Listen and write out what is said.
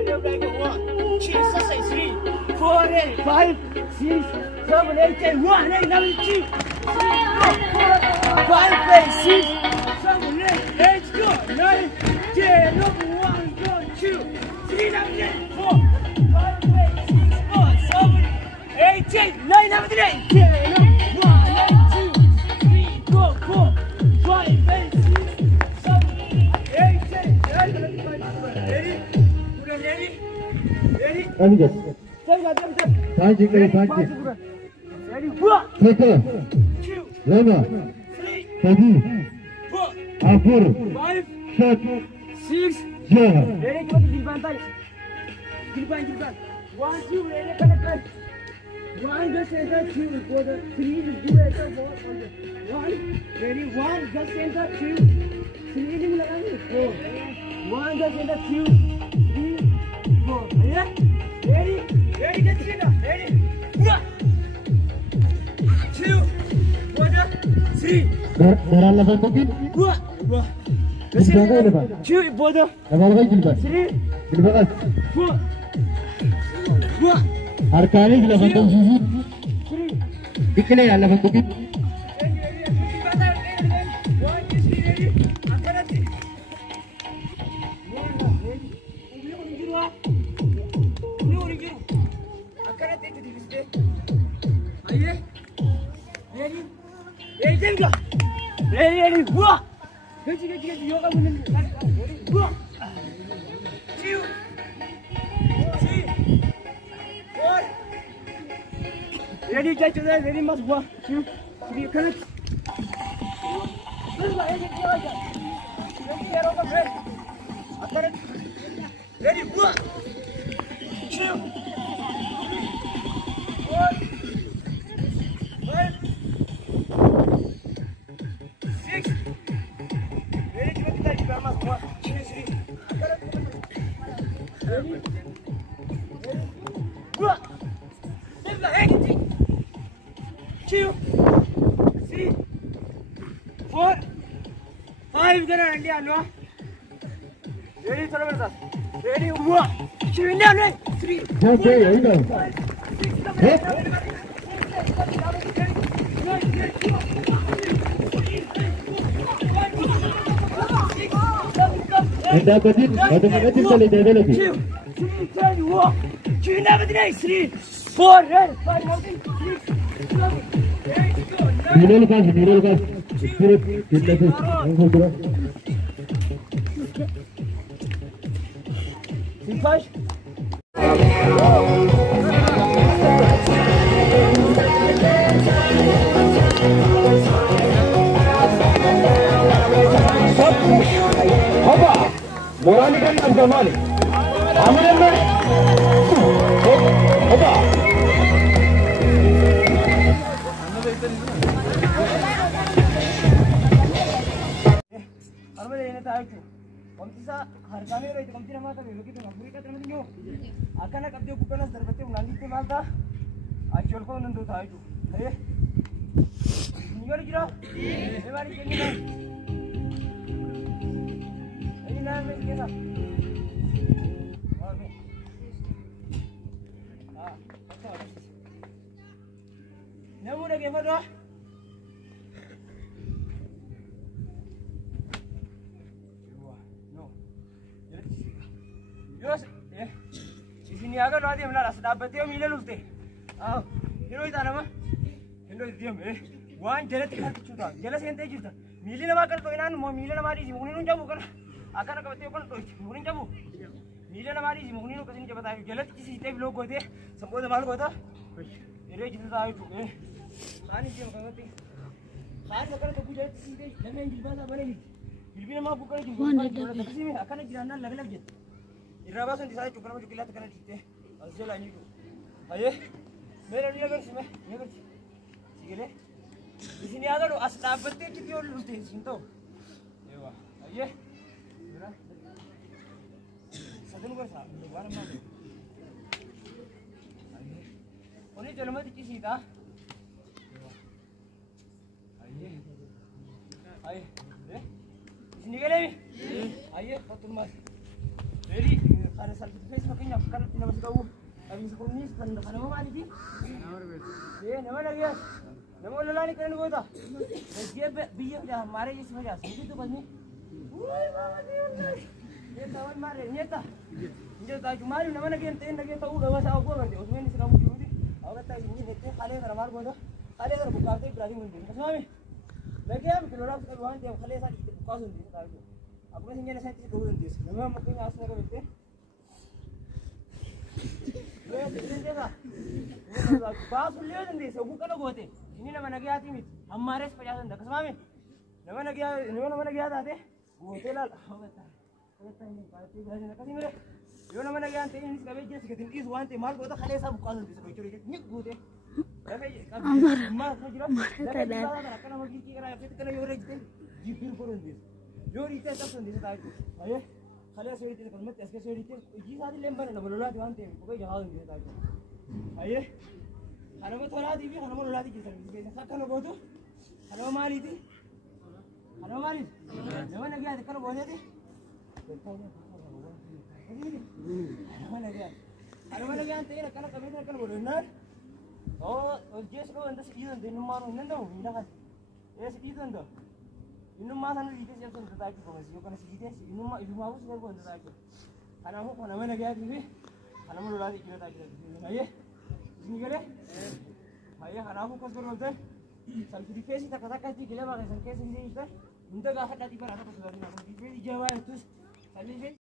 Ready, break it. 1, 2, 3, 4, 5, 6, 7, 8, 10. 1, 8, 9, 2, 3, 4, 5, 6, 7, 8, 8, go. 9, 10, 1, go, 2, 3, 4, 5, 6, 7, 8, 9, 10, 10, 1, 2, 3, 4, 5, 6, 7, 8, 10. Ready? Ready? Ready, guys. Thank you. Ready? 1, 2, Lama, 3, Tadi, 4, Apur, 5, Shot, 6. Jaha. Ready? Kita gilban tay. Gilban. 1, 2. Ready? Connect. 1 just enter 2. Go the 3 is do enter 1. Ready? 1 just enter 2. 3 ni लगाएंगे 4. 1 just enter 2, 3, 4. Yeah? Ready? Ready? Just enter. Ready? 1, 2, 3. Darah lepas mungkin. 1. Just enter 2. Bodoh. Lepas lagi gilban. 3, Gilban. 4, 1. Arkani lepas tu sisi. 3. Dikene ya lepas mungkin. Ready, wah! Gaji, yoga bener. Wah! 2, 3, 4. Ready, catch that. Ready, mas 1, 2, 3, connect. Ready, 1, 2, 4, 5, 6. Ready, kita mas 1, 2, 3. Ready, 1. 2, 3, 4, 5. Gonna end it, no? Ready, chalo मेरे साथ. Ready, 1, 2, 3, 4, 5, 6, 7, 8. Anda betul, ada macam sekali dah lagi. 2, 3, 1, 2, 3, 4, 5, 6, 7, 8, go. Middle class. Spirit, kita tu. Angkut terus. Simpas. Apa? Morani kan nak mali. Amin kan? Apa? Komisa harganya itu komisi nama tapi begitu nggak beri kata namanya. Akan nak abdi bukan as terbetul nanti tu malta. Actual kau nanti tahu itu. Hei, ni kau kira? Emari kini na. Ini nama ni kena. Okay. Betul. Nama dah game dah. Yos, sini agar nanti mana rasa dapat dia milih luste. Hero itu nama, hero itu dia. Wan jelas tidak cuci, jelas yang tidak cuci. Milih nama kalau tu inan, mau milih nama di sini, mungkin jamu kan? Akan nak betul kan tu, mungkin jamu. Milih nama di sini, mungkin kesini cepat ayu. Jelas kisi itu blog kau tu, semua malu kau tu. Hero itu tahu tu. Kan ini macam apa? Kan macam tu punya kisi itu, jangan jilbab apa ni? Jilbab nama bukan jilbab. Kisi ni akan jiran lagi. Irabasan di sana juga nama juga lihat kan itu. Asal lain itu. Ayah, mereka ni agar sih, agar sih. Sikit. Di sini agar asal betul kita orang luste sini tu. Ewa. Ayah. Merah. Satu number sah. Luar mana? Ayah. Oni jalan mati kisi dah. Ayah. Ayah. Di sini kan ni? Ayah, patut mas. Ready? Ada salju face mak. kanatti nama si qabu qabiinsa kunis kan nama maaliiti nama dhagees nama ololaani kan goota gaggeebbe biyya maaree jeesi facaas mitiitu qalmi nyetta wal maaree nyetta nyetta maaliif nama nageen ta'een nageen ta'uu gaba isaa oggoo garte osoo inni si qabu jiruuti awwatta inni jettee qalee kana maal goota qalee kana buqqaaftee biraatiin hundi akkasumas nageen kilooraaf qabu waan ta'eef qalee isaa dhiitte buqqaasu hundi isaa taa'u akkuma isin jala isaatti dhowuu dandeessu nama makkeenya asuma qabettee baasu illee dandeessa oguu kana goote inni nama nagayaatii miti hammaarees facaasan dha akkasumas nama nagayaa taate gootee laala akkasii mire yoo nama nagayaan ta'e innis qabee jeessa gatiin dhiisu waan ta'e maal goota kalee isaa buqqaasan deessa jechuudha ni gootee akka nama giirkii karaa yookiin kana yoo reejjite jibbiin godhu dandeessa yoo dhiitee qabsu dandeessa ta'a jechuudha kalian sudah itu kalau mati asal sudah itu, iji sahaja lembar na balolati wanti, pokoknya jangan gitu saja. Ayah, kalau mau thola TV, kalau mau lolati gitu saja. Kalau mau tu, kalau mau mali tu, jangan lagi ada kalau boleh tu. Kalau lagi ante, kalau kami tu kalau boleh nak. Oh, just kalau anda sedih tu, ini malu anda tu, ini kan, sedih tu anda. Inum masa nu itu siapa yang tertarik kau masih, kalau sedih deh, inum mau sih kalau tertarik. Karena aku kalau mana gaya TV, kalau mau lari kita tak kita. Ayah, ini kale. Ayah, kalau aku kau sekarang tu, sampai di face tak kata kaki, kalau macam sampai face ini itu, untuk gak ada di mana aku sudah di mana. Di face Jawa itu, sampai face.